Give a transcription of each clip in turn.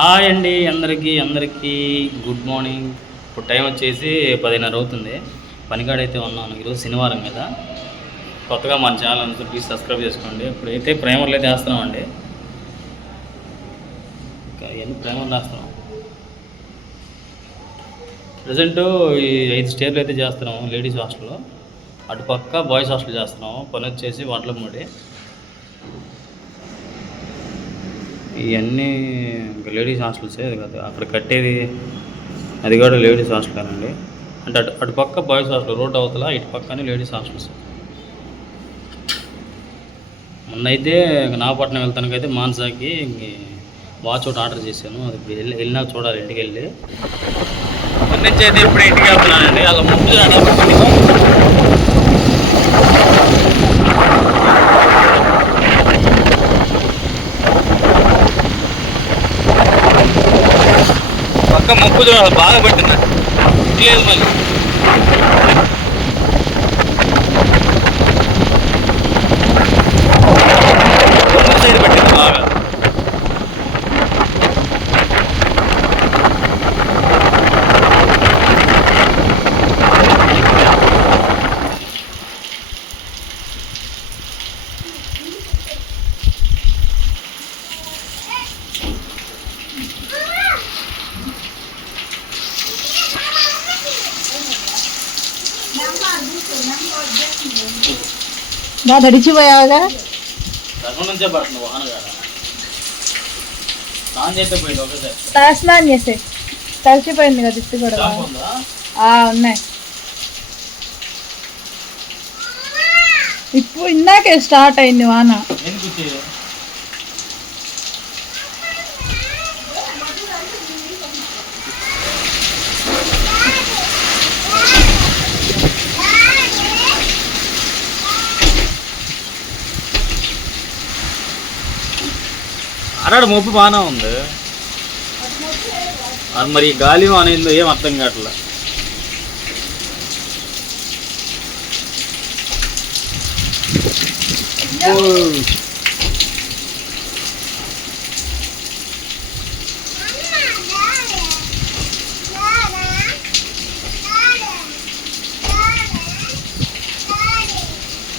Hi అండి అందరికీ అందరికీ గుడ్ మార్నింగ్. ఇప్పుడు టైం వచ్చేసి పదిన్నర అవుతుంది. పనికాడైతే ఉన్నాను ఈరోజు శనివారం కదా. కొత్తగా మన ఛానల్ అందరూ ప్లీజ్ సబ్స్క్రైబ్ చేసుకోండి. ఇప్పుడైతే ప్రైమర్లు అయితే వేస్తున్నామండి. ఇంకా ఎన్ని ప్రైమర్లు వేస్తున్నాం? ప్రజెంట్ ఈ ఐదు స్టేర్లు అయితే చేస్తున్నాము లేడీస్ హాస్టల్లో. అటుపక్క బాయ్స్ హాస్టల్ చేస్తున్నాము. పని వచ్చేసి వంటల ముడి. ఇవన్నీ ఇంకా లేడీస్ హాస్టల్సే అది కాదు. అక్కడ కట్టేది అది కూడా లేడీస్ హాస్టల్ అండి అంటే అటు అటు పక్క బాయ్స్ హాస్టల్ రోడ్ అవతల ఇటు పక్కనే లేడీస్ హాస్టల్స్. మొన్నైతే ఇంక నాగపట్నం వెళ్తానికైతే మాన్సాకి వాచ్ ఒకటి ఆర్డర్ చేశాను. అది వెళ్ళి వెళ్ళినా చూడాలి ఇంటికి వెళ్ళి. అక్కడి నుంచి అయితే ఇప్పుడు ఇంటికి వెళ్తున్నానండి. అలా ముందు పక్క ముప్పు చూడాలి బాగా పట్టింది లేదు మళ్ళీ రెండు సైడ్ పట్టింది బాగా పడుతుంది వాహన కాడ స్నానం చేసే. తడిచిపోయింది కదా జుట్టు కూడా ఉన్నాయి. ఇప్పుడు ఇందాకే స్టార్ట్ అయింది వాన. అన్నాడు మొప్పు బాగానే ఉంది అది మరి ఈ గాలి అనేది ఏం అర్థం కావట్లే ఓ.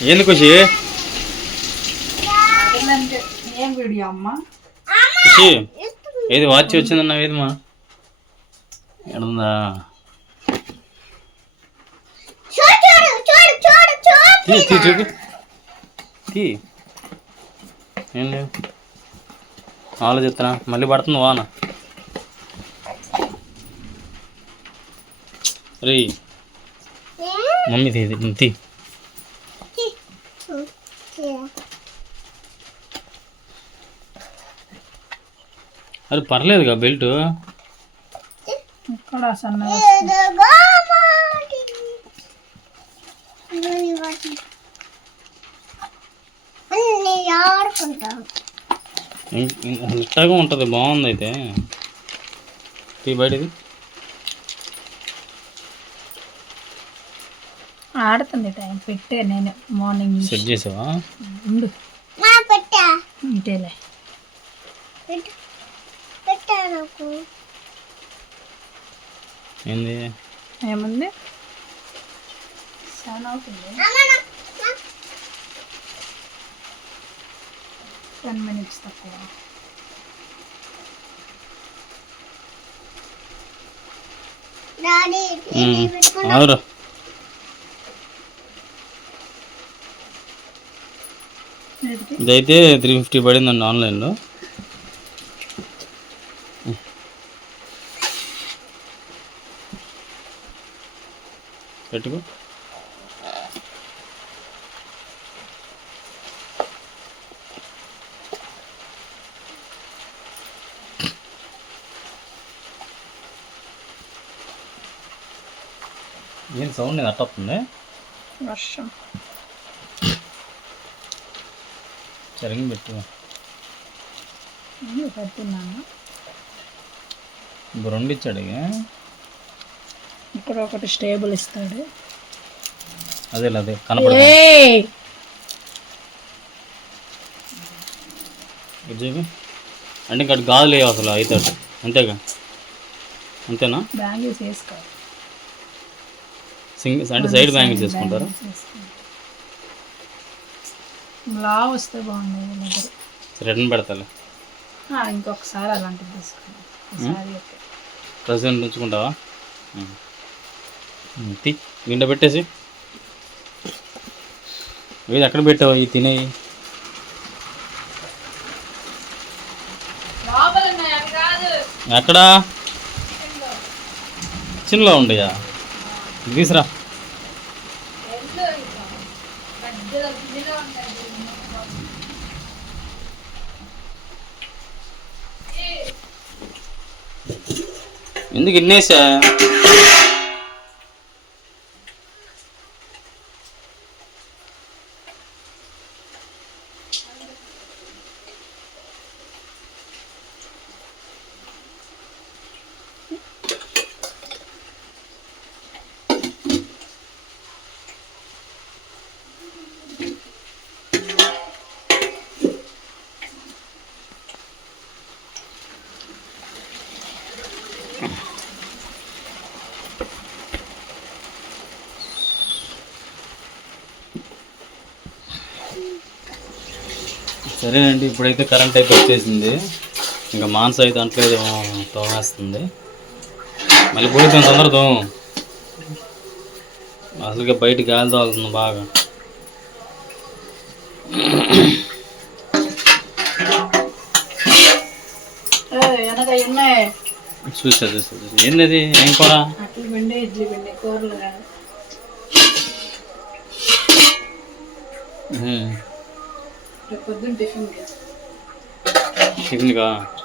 ఏంది ఖుషి ఏం వీడియో అమ్మా ఖుషి ఏది వాచ్ వచ్చిందన్న ఏదిమా ఎడుందా తీ తీ ఏం లేవు. ఆలోచిస్తున్నా. మళ్ళీ పడుతుంది వాన. రే మమ్మీ తీ తీ, తీ అది పర్లేదుగా బెల్ట్. ఇష్టంగా ఉంటుంది బాగుంది అయితే తీ బయటది. ఆడుతుంది టైం పెట్టే నేను మార్నింగ్ సెట్ చేసావా? ఉండు. ఇంటేలే ఏంది? ఏముంది? అవుతుంది. టెన్ మినిట్స్ తక్కువ. ఏంటిది? ఇదైతే త్రీ ఫిఫ్టీ పడిందండి ఆన్లైన్లో. పెట్టుకో. ఏం సౌండ్ నేను అట్టొస్తుంది వర్షం. జరిగి పెట్టు. ఇప్పుడు రెండు ఇచ్చాడు. ఇక్కడ ఒకటి స్టేబుల్ ఇస్తాడు. అదే అదే కనపడదు చూపి. అంటే ఇక్కడ గాలి లేవు అసలు అవుతాడు అంతేగా? అంతేనా? బ్యాంగిల్స్ వేసుకోవాలి సింగిల్ అంటే సైడ్ బ్యాంగిల్స్ చేసుకుంటారా. లావ్ వస్తే నిద్ర రిటర్న్ పెడతాలే. ఇంకొకసారి అలాంటిది తీసుకోండి ప్రజెంట్ ఉంచుకుంటావా? తీ గిండె పెట్టేసి. ఏది ఎక్కడ పెట్టావు? ఇవి తినేవి ఎక్కడా? కిచెన్లో ఉండయా? తీసురా. ఎందుకు ఇన్నేసా? సరేనండి ఇప్పుడైతే కరెంట్ అయితే వచ్చేసింది. ఇంకా మాంసం అయితే అంట్లో ఏదో తోమేస్తుంది. మళ్ళీ పోయితే తొందర తోము. అసలుగా బయట గాలి తోలుతుంది బాగా. చూసా చూసా చూసా. ఏంది ఏం కూర? అట్లు Recorder de finger. 이분이가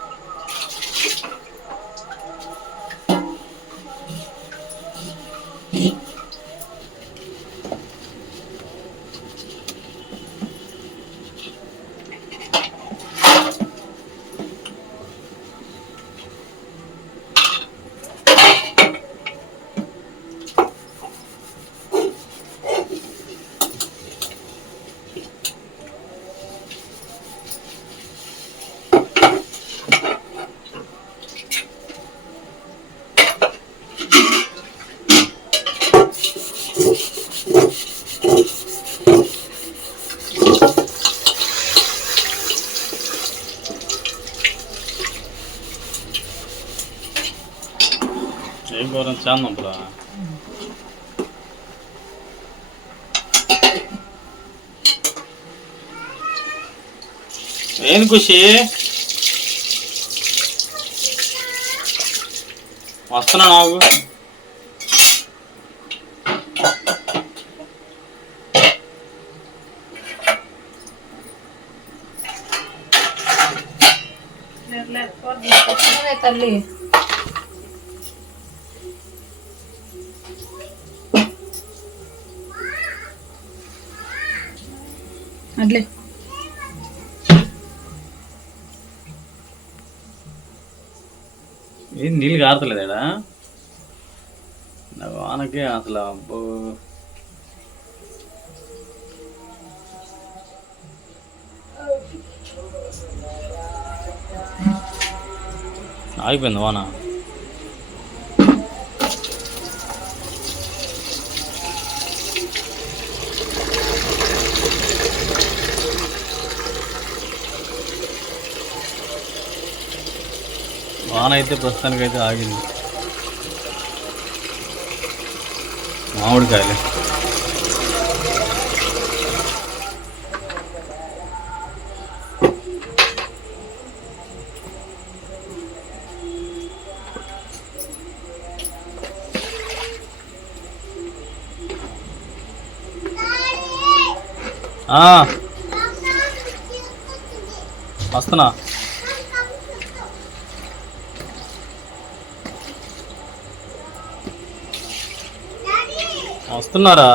పొద్దున్న టిఫిన్ టిఫిన్కా ఏం ఖుషి వస్తున్నా నాకు తల్లి? అట్లే. ఏం నీళ్ళు కారతలేదా వానకి అసలు అబ్బో. ఆగిపోయింది వాన. వాన అయితే ప్రస్తుతానికైతే ఆగింది. మామిడికాయలు. ఆ. వస్తున్నా. వస్తున్నారా?